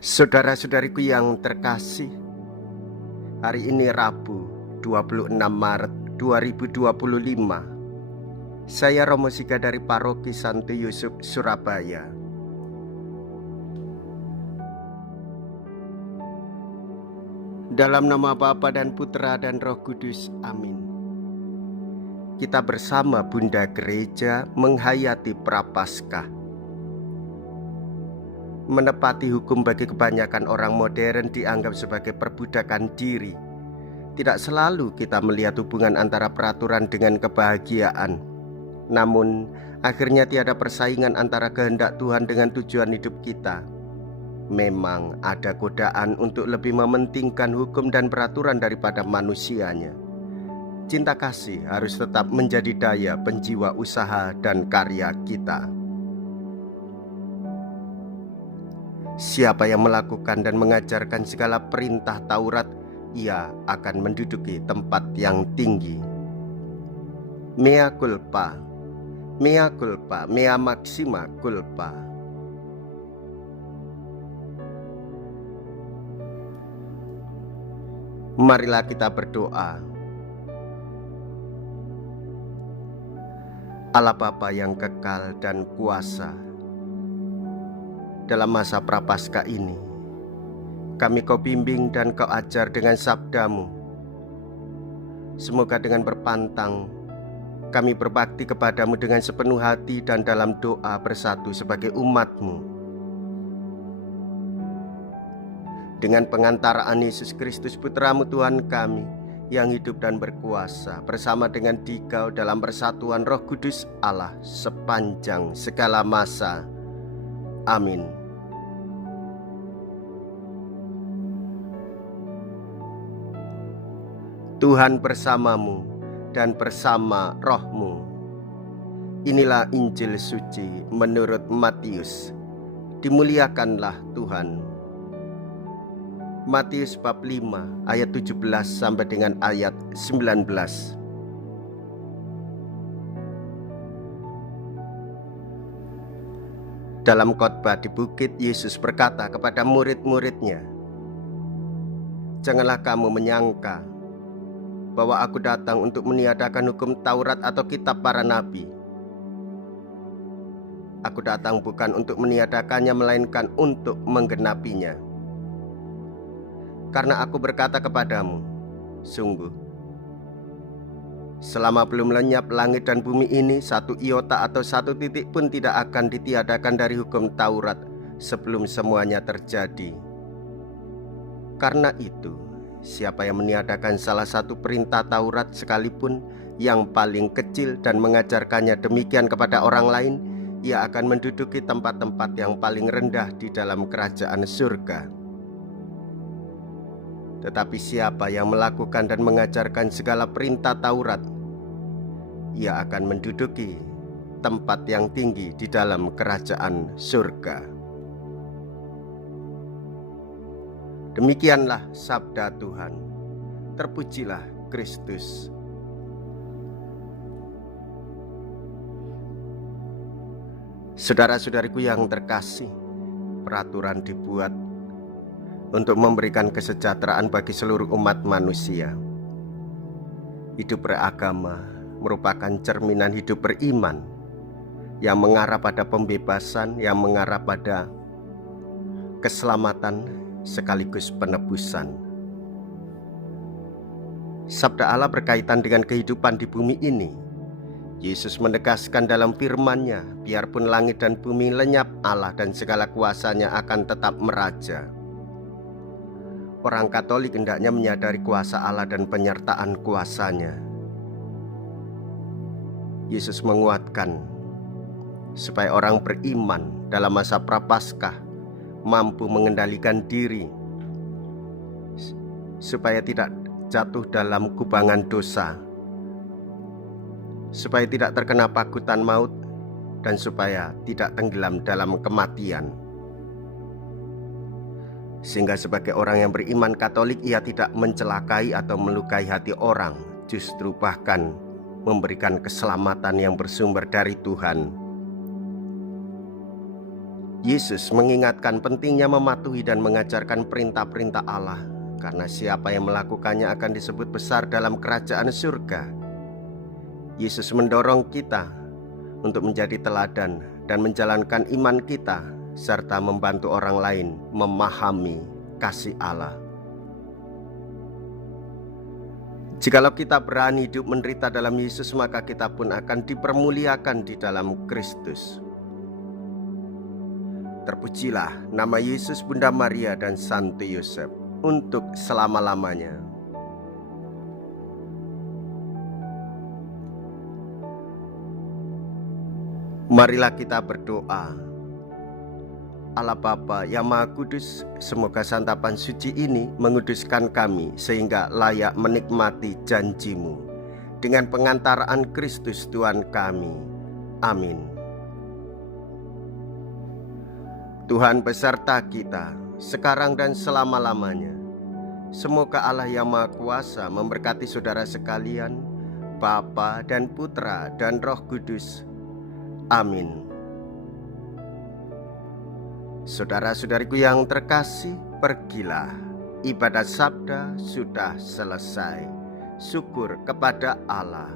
Saudara-saudariku yang terkasih, hari ini Rabu 26 Maret 2025. Saya Romo Siga dari Paroki Santo Yusuf, Surabaya. Dalam nama Bapa dan Putra dan Roh Kudus, amin. Kita bersama Bunda Gereja menghayati Prapaskah. Menepati hukum bagi kebanyakan orang modern dianggap sebagai perbudakan diri. Tidak selalu kita melihat hubungan antara peraturan dengan kebahagiaan. Namun, akhirnya tiada persaingan antara kehendak Tuhan dengan tujuan hidup kita. Memang ada godaan untuk lebih mementingkan hukum dan peraturan daripada manusianya. Cinta kasih harus tetap menjadi daya penjiwa usaha dan karya kita. Siapa yang melakukan dan mengajarkan segala perintah Taurat, ia akan menduduki tempat yang tinggi. Mea culpa, mea culpa, mea maxima culpa. Marilah kita berdoa. Allah Bapa yang kekal dan kuasa, dalam masa Prapaskah ini, kami Kau bimbing dan Kau ajar dengan sabda-Mu. Semoga dengan berpantang, kami berbakti kepada-Mu dengan sepenuh hati dan dalam doa bersatu sebagai umat-Mu. Dengan pengantaraan Yesus Kristus Putra-Mu Tuhan kami, yang hidup dan berkuasa, bersama dengan Dikau dalam persatuan Roh Kudus Allah sepanjang segala masa. Amin. Tuhan bersamamu dan bersama rohmu. Inilah Injil suci menurut Matius. Dimuliakanlah Tuhan. Matius bab 5 ayat 17 sampai dengan ayat 19. Dalam khotbah di bukit, Yesus berkata kepada murid-muridnya, "Janganlah kamu menyangka bahwa aku datang untuk meniadakan hukum Taurat atau kitab para nabi. Aku datang bukan untuk meniadakannya, melainkan untuk menggenapinya. Karena aku berkata kepadamu, sungguh, selama belum lenyap langit dan bumi ini, satu iota atau satu titik pun tidak akan ditiadakan dari hukum Taurat sebelum semuanya terjadi. Karena itu, siapa yang meniadakan salah satu perintah Taurat sekalipun yang paling kecil dan mengajarkannya demikian kepada orang lain, ia akan menduduki tempat-tempat yang paling rendah di dalam kerajaan surga. Tetapi siapa yang melakukan dan mengajarkan segala perintah Taurat, ia akan menduduki tempat yang tinggi di dalam kerajaan surga." Demikianlah sabda Tuhan. Terpujilah Kristus. Saudara-saudariku yang terkasih, peraturan dibuat untuk memberikan kesejahteraan bagi seluruh umat manusia. Hidup beragama merupakan cerminan hidup beriman yang mengarah pada pembebasan, yang mengarah pada keselamatan sekaligus penebusan. Sabda Allah berkaitan dengan kehidupan di bumi ini. Yesus menegaskan dalam firman-Nya, biarpun langit dan bumi lenyap, Allah dan segala kuasanya akan tetap meraja. Orang Katolik hendaknya menyadari kuasa Allah dan penyertaan kuasa-Nya. Yesus menguatkan supaya orang beriman dalam masa Prapaskah mampu mengendalikan diri, supaya tidak jatuh dalam kubangan dosa, supaya tidak terkena pakutan maut, dan supaya tidak tenggelam dalam kematian. Sehingga sebagai orang yang beriman Katolik, ia tidak mencelakai atau melukai hati orang, justru bahkan memberikan keselamatan yang bersumber dari Tuhan. Yesus mengingatkan pentingnya mematuhi dan mengajarkan perintah-perintah Allah, karena siapa yang melakukannya akan disebut besar dalam kerajaan surga. Yesus mendorong kita untuk menjadi teladan dan menjalankan iman kita, serta membantu orang lain memahami kasih Allah. Jikalau kita berani hidup menderita dalam Yesus, maka kita pun akan dipermuliakan di dalam Kristus. Terpujilah nama Yesus, Bunda Maria, dan Santo Yosef untuk selama-lamanya. Marilah kita berdoa. Allah Bapa yang Maha Kudus, semoga santapan suci ini menguduskan kami sehingga layak menikmati janji-Mu dengan pengantaraan Kristus Tuhan kami. Amin. Tuhan beserta kita, sekarang dan selama-lamanya. Semoga Allah yang Maha Kuasa memberkati saudara sekalian, Bapa dan Putra dan Roh Kudus. Amin. Saudara-saudariku yang terkasih, pergilah. Ibadat sabda sudah selesai. Syukur kepada Allah.